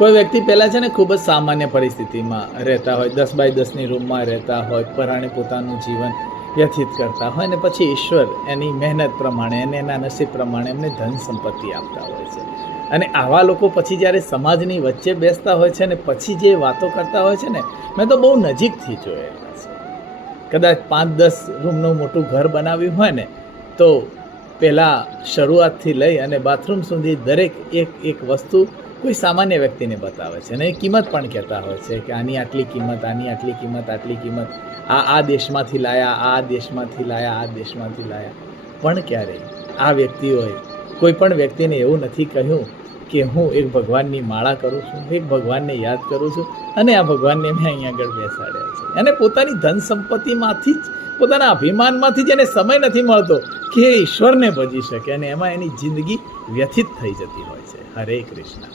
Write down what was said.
કોઈ વ્યક્તિ પહેલાં છે ને ખૂબ જ સામાન્ય પરિસ્થિતિમાં રહેતા હોય, 10 બાય 10ની રૂમમાં રહેતા હોય, પરાણે પોતાનું જીવન વ્યથિત કરતા હોય, ને પછી ઈશ્વર એની મહેનત પ્રમાણે અને એના નસીબ પ્રમાણે એમને ધન સંપત્તિ આપતા હોય છે. અને આવા લોકો પછી જ્યારે સમાજની વચ્ચે બેસતા હોય છે ને પછી જે વાતો કરતા હોય છે ને, મેં તો બહુ નજીકથી જોયેલા છે. કદાચ 5-10 રૂમનું મોટું ઘર બનાવ્યું હોય ને તો પહેલાં શરૂઆતથી લઈ અને બાથરૂમ સુધી દરેક એક વસ્તુ કોઈ સામાન્ય વ્યક્તિને બતાવે છે અને એ કિંમત પણ કહેતા હોય છે કે આની આટલી કિંમત, આની આટલી કિંમત, આટલી કિંમત, આ દેશમાંથી લાયા, આ દેશમાંથી લાયા, આ દેશમાંથી લાયા. પણ ક્યારેય આ વ્યક્તિઓએ કોઈ પણ વ્યક્તિને એવું નથી કહ્યું કે હું એક ભગવાનની માળા કરું છું, એક ભગવાનને યાદ કરું છું અને આ ભગવાનને મેં અહીંયા આગળ બેસાડ્યા છે. અને પોતાની ધન સંપત્તિમાંથી જ, પોતાના અભિમાનમાંથી જ એને સમય નથી મળતો કે ઈશ્વરને ભજી શકે અને એમાં એની જિંદગી વ્યથિત થઈ જતી હોય છે. હરે કૃષ્ણ.